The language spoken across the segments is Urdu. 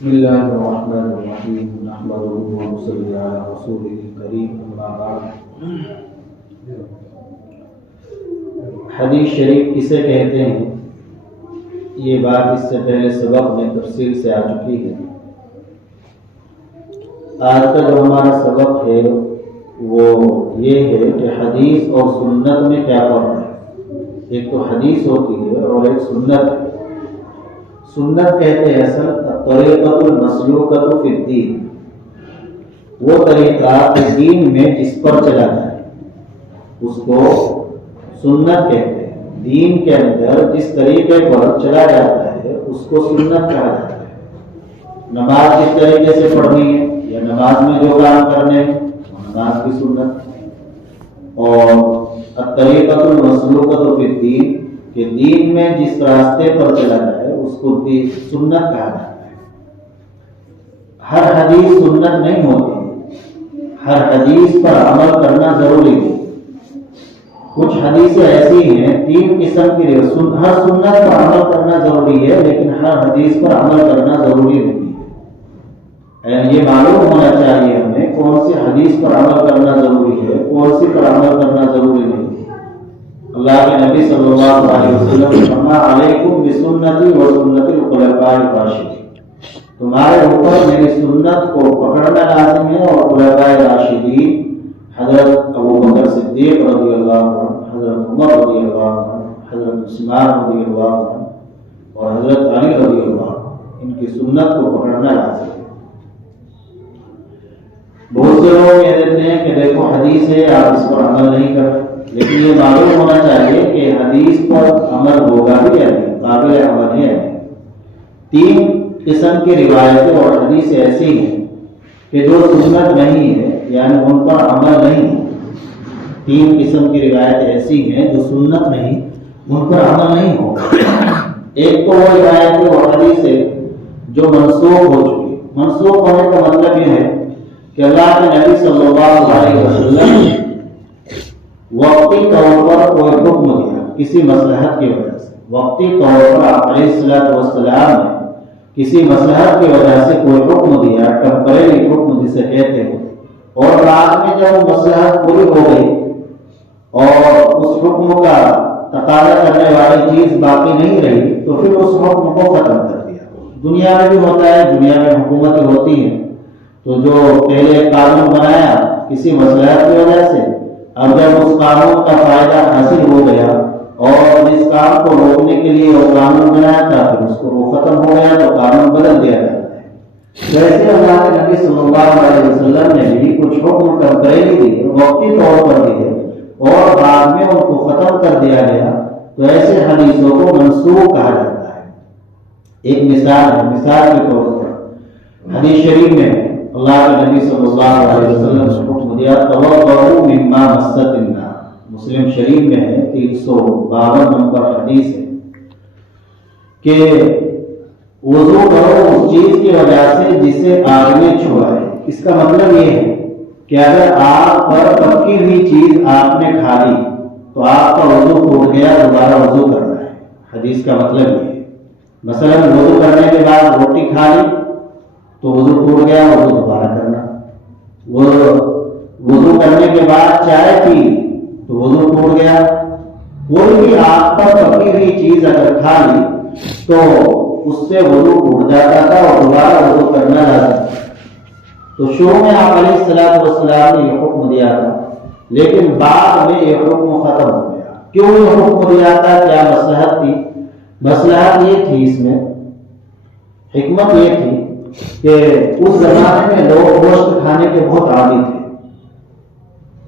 بسم اللہ الرحمن الرحیم نحمده ونصلی علی رسوله الکریم اما بعد۔ حدیث شریف کسے کہتے ہیں، یہ بات اس سے پہلے سبق میں تفصیل سے آ چکی ہے۔ آج کا جو ہمارا سبق ہے وہ یہ ہے کہ حدیث اور سنت میں کیا فرق ہے۔ ایک تو حدیث ہوتی ہے اور ایک سنت ہے۔ سنت کہتے ہیں اصل طریقۃ المسلوکۃ فی الدین، وہ طریقہ دین میں جس پر چلا جائے اس کو سنت کہتے ہیں۔ دین کے اندر جس طریقے پر چلا جاتا ہے اس کو سنت کہا جاتا ہے۔ نماز جس طریقے سے پڑھنی ہے یا نماز میں جو کام کرنے ہیں وہ نماز کی سنت، اور طریقۃ المسلوکۃ فی الدین کہ دین میں جس راستے پر چلا جائے اس کو سنت کہا جاتا ہے۔ ہر حدیث سنت نہیں ہوتی، ہر حدیث پر عمل کرنا ضروری ہے۔ کچھ حدیثیں ایسی ہیں، تین قسم کی، ہر سنت پر عمل کرنا ضروری ہے لیکن ہر حدیث پر عمل کرنا ضروری نہیں ہے۔ یہ معلوم ہونا چاہیے ہمیں کون سی حدیث پر عمل کرنا ضروری ہے، کون سی پر عمل کرنا ضروری نہیں ہے۔ اللہ کے نبی صلی اللہ علیہ وسلم نے فرمایا علیکم بسنتی و سنت الخلفاء الراشدین، تمہارے اوپر میری سنت کو پکڑنا لازم ہے اور خلفاء راشدین حضرت ابو بکر صدیق رضی اللہ عنہ، حضرت عمر رضی اللہ عنہ، حضرت عثمان رضی اللہ عنہ اور حضرت علی رضی اللہ عنہ، ان کی سنت کو پکڑنا لازم ہے۔ بہت سے لوگ کہہ دیتے ہیں کہ دیکھو حدیث ہے آپ اس پر عمل نہیں کر رہے، لیکن یہ معلوم ہونا چاہیے کہ حدیث پر عمل ہوگا بھی یا نہیں، قابل عمل ہے یا نہیں۔ تین قسم کی روایتیں اور حدیث ایسی ہیں کہ جو سنت نہیں ہے، یعنی ان پر عمل نہیں ہے۔ تین قسم کی روایتیں ایسی ہیں جو سنت نہیں، ان پر عمل نہیں ہوگا۔ ایک تو وہ روایتیں اور حدیثیں جو منسوخ ہو چکی۔ منسوخ ہونے کا مطلب یہ ہے کہ اللہ کے نبی صلی اللہ علیہ وسلم نے وقتی طور پر کوئی حکم دیا کسی مصلحت کی وجہ سے، وقتی طور پر آپ علیہ الصلوۃ والسلام نے کسی مصلحت کی وجہ سے کوئی حکم دیا، ٹیمپریری حکم جسے کہتے ہیں، اور بعد میں جب مصلحت پوری ہو گئی اور اس حکم کا تقاضا کرنے والی چیز باقی نہیں رہی تو پھر اس حکم کو ختم کر دیا۔ دنیا میں بھی ہوتا ہے، دنیا میں حکومتیں ہوتی ہیں تو جو پہلے قانون بنایا کسی مصلحت کی وجہ سے، اب جب اس قانون کا فائدہ حاصل ہو گیا اور جس کام کو روکنے کے لیے وہ قانون بنایا تھا پھر اس کو وہ ختم ہو گیا تو قانون بدل دیا جاتا ہے۔ ویسے اللہ کے نبی صلی اللہ علیہ وسلم نے بھی کچھ حکم ٹیمپریری دیے، وقتی طور پر دیے اور بعد میں ان کو ختم کر دیا گیا، تو ایسے حدیثوں کو منسوخ کہا جاتا ہے۔ ایک مثال ہے، مثال کے طور پر حدیث شریف میں اللہ کے نبی صلی اللہ علیہ وسلم نے حکم دیا توضؤوا مما مست النار، مسلم شریف میں ہے 352 نمبر حدیث ہے کہ وضو کرو اس چیز کی وجہ سے جسے آگ نے چھوا ہے۔ اس کا مطلب یہ ہے کہ اگر آگ پر پکی ہوئی چیز آپ نے کھا لی تو آپ کا وضو ٹوٹ گیا، دوبارہ وضو کرنا ہے۔ حدیث کا مطلب یہ ہے، مثلا وضو کرنے کے بعد روٹی کھا لی تو وضو ٹوٹ گیا، وضو دوبارہ کرنا۔ وضو کرنے کے بعد چائے پی تو وضو ٹوٹ گیا۔ کوئی بھی آگ پر پکی ہوئی چیز اگر کھا لی تو اس سے وضو ٹوٹ جاتا تھا اور دوبارہ وضو کرنا لازم۔ تو شروع میں آپ علیہ الصلوۃ والسلام نے یہ حکم دیا تھا، لیکن بعد میں یہ حکم ختم ہو گیا۔ کیوں یہ حکم دیا تھا؟ کیا مصلحت تھی؟ مصلحت یہ تھی، اس میں حکمت یہ تھی کہ اس زمانے میں لوگ گوشت کھانے کے بہت عادی تھے،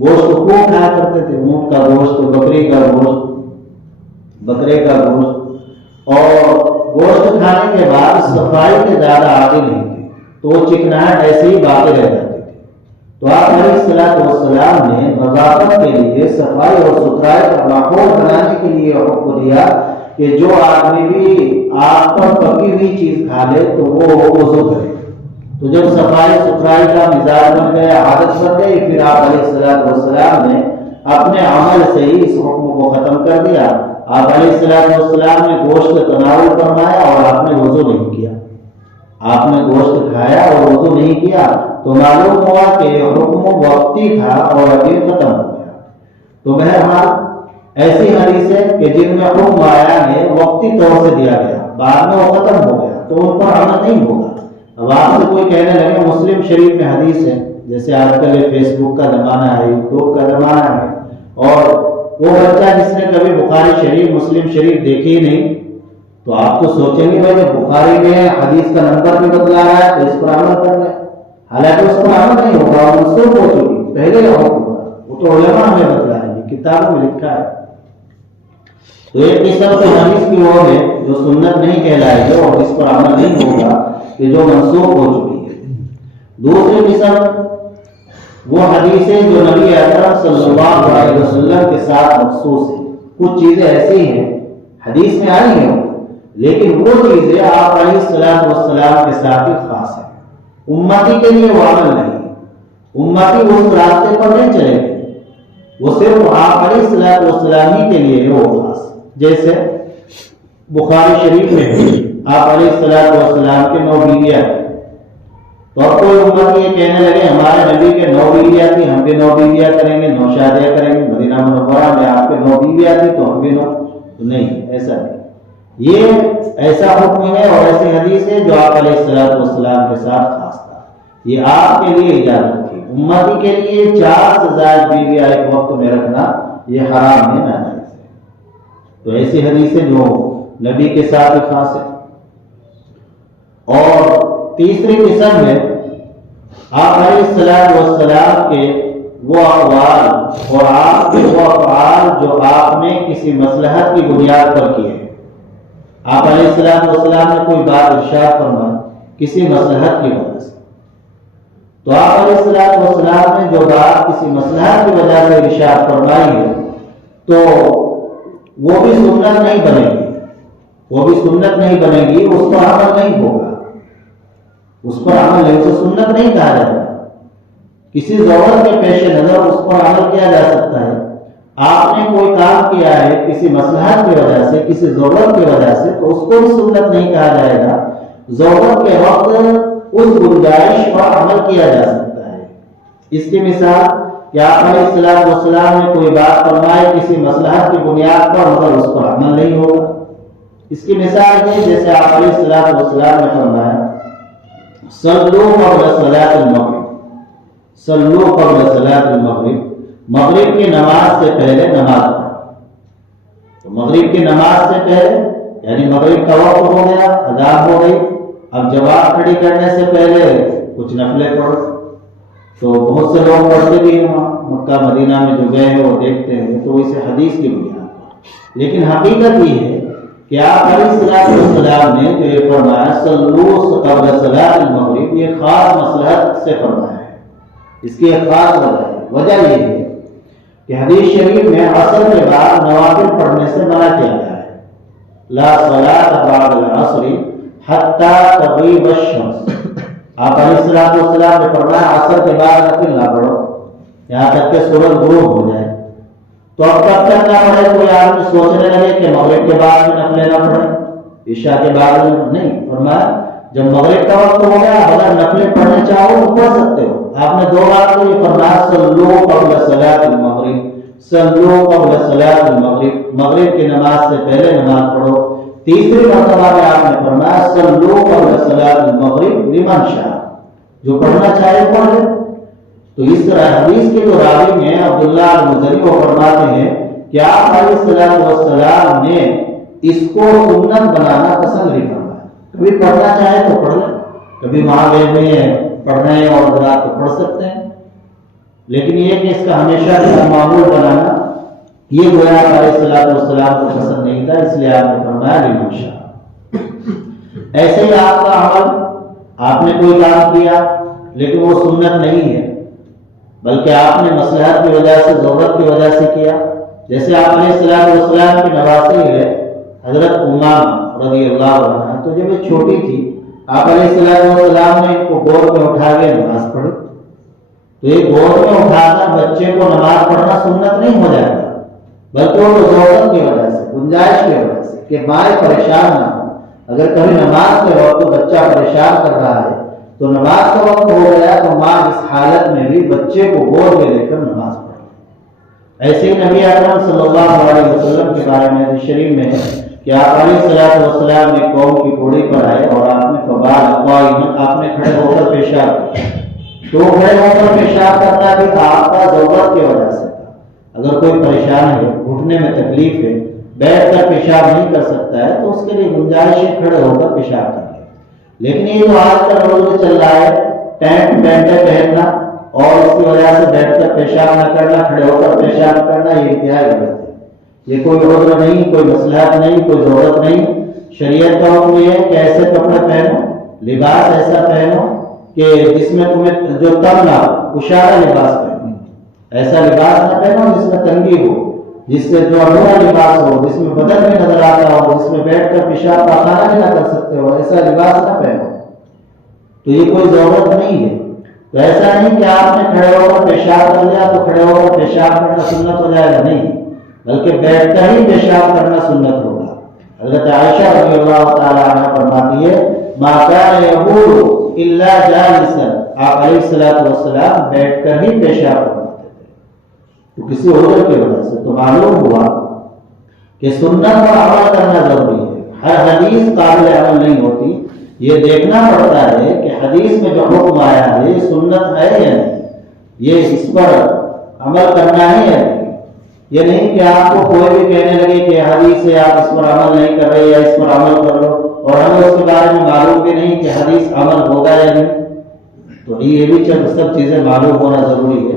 گوشت خوب کھایا کرتے تھے، اونٹ کا گوشت، بکری کا گوشت، بکرے کا گوشت، اور گوشت کھانے کے بعد صفائی کے زیادہ عادی نہیں تھے تو وہ چکناہٹ ایسے ہی باقی رہ جاتی تھی۔ تو آپ علیہ الصلوۃ والسلام نے نظافت کے لیے، صفائی اور ستھرائی کا ماحول بنانے کے لیے حکم دیا کہ جو آدمی بھی آگ پر پکی ہوئی چیز کھا لے تو وہ وضو کرے۔ تو جب صفائی ستھرائی کا مزاج بن گیا، عادت بن گئی، پھر آپ علیہ الصلوۃ والسلام نے اپنے عمل سے ہی اس حکم کو ختم کر دیا۔ آپ علیہ الصلوۃ والسلام نے گوشت تناول فرمایا اور آپ نے وضو نہیں کیا۔ آپ نے گوشت کھایا اور وضو نہیں کیا تو معلوم ہوا کہ حکم وقتی تھا اور ابھی ختم ہو گیا. تو بہرحال ایسی حدیث ہے کہ جن میں حکم آیا ہے وقتی طور سے دیا گیا، بعد میں وہ ختم ہو گیا تو ان پر عمل نہیں ہوگا. اب آپ سے کوئی کہنے لگے مسلم شریف میں حدیث ہے، جیسے آج کل فیس بک کا زمانہ ہے، یوٹیوب کا زمانہ ہے، اور وہ بچہ جس نے کبھی بخاری شریف مسلم شریف دیکھی ہی نہیں تو آپ تو سوچیں گے بھائی بخاری میں حدیث کا نمبر بھی بدلا رہا ہے تو اس پر عمل کر لیں، حالانکہ اس پر عمل نہیں ہوگا، منسوخ ہو چکی پہلے ہوگا، وہ تو علماء ہمیں بتلائیں گے، کتابوں میں لکھا ہے. تو ایک قسم سے حدیث کی وہ ہے جو سنت نہیں کہلائے گی اور اس پر عمل نہیں ہوگا کہ جو منسوخ ہو چکی ہے. دوسری قسم وہ حدیث ہے جو نبی اکرم صلی اللہ علیہ وسلم کے ساتھ مخصوص ہے. کچھ چیزیں ایسی ہیں حدیث میں آئی ہیں لیکن وہ چیزیں آپ علیہ الصلوۃ والسلام کے ساتھ ہی خاص ہیں، امتی کے لیے وہ عمل نہیں. امتی اس راستے پر نہیں چلے گے، وہ صرف آپ علیہ الصلوۃ والسلام ہی کے لیے ہے وہ خاص. جیسے بخاری شریف میں آپ علیہ الصلوۃ والسلام کے 9 بیویاں تھیں، تو اب کوئی امت یہ کہنے لگے ہمارے نبی کے 9 بیویاں تھیں، ہم بھی 9 بیویاں کریں گے، 9 شادیاں کریں گے. مدینہ منورہ میں آپ کے 9 بیویاں تھیں تو ہم بھی 9. نہیں، ایسا نہیں. یہ ایسا حکم ہے اور ایسی حدیث ہے جو آپ علیہ الصلوۃ والسلام کے ساتھ خاص تھا. یہ آپ کے لیے اجازت تھی، امتی کے لیے 4 سے زائد بیویاں ایک وقت میں رکھنا یہ حرام ہے، ناجائز ہے. تو ایسی حدیثیں جو نبی کے ساتھ ہی خاص ہے. اور تیسری قسم ہے آپ علیہ الصلوۃ والسلام کے وہ اقوال اور آپ کے وہ افعال جو آپ نے کسی مصلحت کی بنیاد پر کیے. آپ علیہ الصلوۃ والسلام نے کوئی بات ارشاد فرمائی کسی مصلحت کی وجہ سے، تو آپ علیہ الصلوۃ والسلام نے جو بات کسی مصلحت کی وجہ سے ارشاد فرمائی ہے تو وہ بھی سنت نہیں بنے گی، وہ بھی سنت نہیں بنے گی، اس پر عمل نہیں ہوگا، اس پر عمل نہیں، اسے سنت نہیں کہا جاتا. کسی ضرورت کے پیش نظر اس پر عمل کیا جا سکتا ہے. آپ نے کوئی کام کیا ہے کسی مصلحت کی وجہ سے، کسی ضرورت کی وجہ سے، تو اس کو بھی سنت نہیں کہا جائے گا. ضرورت کے وقت اس گنجائش پر عمل کیا جا سکتا ہے. اس کی مثال کہ آپ علیہ الصلوۃ والسلام نے کوئی بات فرمائی کسی مصلحت کی بنیاد پر مگر اس پر عمل نہیں ہوگا. اس کی مثال ہے جیسے آپ علیہ الصلوۃ والسلام نے فرمایا صلوا قبل صلاۃ المغرب، صلوا قبل صلاۃ المغرب، مغرب کی نماز سے پہلے نماز پڑھو. تو مغرب کی نماز سے پہلے یعنی مغرب کا وقت ہو گیا، اذان ہو گئی، اب جواب کھڑی کرنے سے پہلے کچھ نفلیں پڑھو. تو بہت سے لوگ پڑھتے بھی ہیں مکہ مدینہ میں جو گئے ہیں وہ دیکھتے ہیں تو اسے حدیث کی بنیاد پر. لیکن حقیقت یہ ہے کہ آپ علیہ الصلوۃ والسلام نے جو یہ فرمایا صلوا قبل صلاۃ المغرب، یہ خاص مصلحت سے فرمایا ہے. اس کی ایک خاص وجہ ہے. وجہ یہ ہے کہ حدیث شریف میں عصر کے بعد نوافل پڑھنے سے منع کیا گیا ہے. لا صلاۃ بعد العصر حتی تغیب الشمس. آپ علیہ الصلوۃ والسلام نے فرمایا عصر کے بعد نفل نہ پڑھو یہاں تک کہ سورج غروب ہو جائے. تو اب کب تک نہ پڑھے؟ کوئی آدمی سوچنے لگے کہ مغرب کے بعد بھی نفلیں نہ پڑھے، عشاء کے بعد نہیں. فرمایا جب مغرب کا وقت ہو گیا اگر نفلیں پڑھنے چاہو تو پڑھ سکتے ہو. آپ نے 2 بار تو یہ فرمایا صلوا قبل صلاۃ المغرب، صلوا قبل صلاۃ المغرب، مغرب کی نماز سے پہلے نماز پڑھو. تیسری مرتبہ میں آپ نے فرمایا صلوا قبل صلاۃ المغرب لمن شاء، جو پڑھنا چاہے پڑھ لے. تو اس طرح حدیث کے جو راوی ہیں عبداللہ المزنی وہ فرماتے ہیں کہ آپ علیہ الصلوۃ والسلام نے اس کو سنت بنانا پسند نہیں فرمایا. کبھی پڑھنا چاہے تو پڑھ لیں، کبھی وہاں گئے ہوئے ہیں پڑھ رہے ہیں اور حضرات تو پڑھ سکتے ہیں، لیکن یہ کہ اس کا ہمیشہ معمول بنانا یہ گویا آپ علیہ الصلوۃ والسلام کو پسند نہیں تھا، اس لیے آپ نے فرمایا لمن شاء. ایسے ہی آپ کا عمل، آپ نے کوئی کام کیا لیکن وہ سنت نہیں ہے بلکہ آپ نے مصلحت کی وجہ سے، ضرورت کی وجہ سے کیا. جیسے آپ علیہ الصلوۃ والسلام کے نواسے ہے حضرت امامہ رضی اللہ عنہ، تو جب یہ چھوٹی تھی آپ علیہ الصلوۃ والسلام نے ان کو گود میں اٹھا کے نماز پڑھی. تو یہ گود میں اٹھا کر بچے کو نماز پڑھنا سنت نہیں ہو جائے گا بلکہ وہ ضرورت کی وجہ سے، گنجائش کی وجہ سے کہ مائیں پریشان نہ ہو، اگر کبھی نماز کے وقت بچہ پریشان کر رہا ہے تو نماز کا وقت ہو گیا تو ماں اس حالت میں بھی بچے کو گود میں لے کر نماز پڑھے۔ ایسے ہی نبی اکرم صلی اللہ علیہ وسلم کے بارے میں حدیث شریف میں کہ آپ علیہ الصلوۃ والسلام نے قوم کی کوڑی پر آئے اور آپ نے فبال قائما، آپ نے کھڑے ہو کر پیشاب کیا، تو کھڑے ہو کر پیشاب کرنا بھی آپ کا ضرورت کی وجہ سے تھا۔ اگر کوئی پریشان ہے، گھٹنے میں تکلیف ہے، بیٹھ کر پیشاب نہیں کر سکتا ہے تو اس کے لیے گنجائش ہے کھڑے ہو کر پیشاب کرنا۔ لیکن یہ جو آج کل روز چل رہا ہے پینٹ پہننا اور اس کی وجہ سے بیٹھ کر پیشاب نہ کرنا، کھڑے ہو کر پیشاب کرنا، یہ انتہائی غلط ہے۔ یہ کوئی عذر نہیں، کوئی مصلحت نہیں، کوئی ضرورت نہیں۔ شریعت کا حکم یہ ہے کہ ایسے کپڑے پہنو، لباس ایسا پہنو کہ جس میں تمہیں جو تنگ نہ ہو، کشادہ لباس پہنو، ایسا لباس نہ پہنو جس میں تنگی ہو، جس سے جو انوکھا لباس ہو، جس میں بدن بھی نظر آتا ہو، جس میں بیٹھ کر پیشاب پاخانہ بھی نہ کر سکتے ہو، ایسا لباس نہ پہنو۔ تو یہ کوئی ضرورت نہیں ہے۔ تو ایسا نہیں کہ آپ نے کھڑے ہو کر پیشاب کر لیا تو کھڑے ہو کر پیشاب کرنا سنت ہو جائے گا، نہیں، بلکہ بیٹھ کر ہی پیشاب کرنا سنت ہوگا۔ حضرت عائشہ رضی اللہ تعالی عنہ فرماتی ہے ما کان یبول الا جالسا، آپ علیہ الصلوۃ والسلام بیٹھ کر ہی پیشاب کرتے تھے۔ تو کسی عذر کی وجہ سے تو معلوم ہوا کہ سنت پر عمل کرنا ضروری ہے۔ ہر حدیث قابل عمل نہیں ہوتی، یہ دیکھنا پڑتا ہے کہ حدیث میں جو حکم آیا ہے یہ سنت ہے یا نہیں، یہ اس پر عمل کرنا ہے یا نہیں۔ یہ نہیں کہ آپ کو کوئی بھی کہنے لگے کہ حدیث ہے آپ اس پر عمل نہیں کر رہے یا اس پر عمل کر لو، اور ہمیں اس کے بارے میں معلوم بھی نہیں کہ حدیث عمل ہوگا یا نہیں۔ تو یہ بھی سب چیزیں معلوم ہونا ضروری ہے۔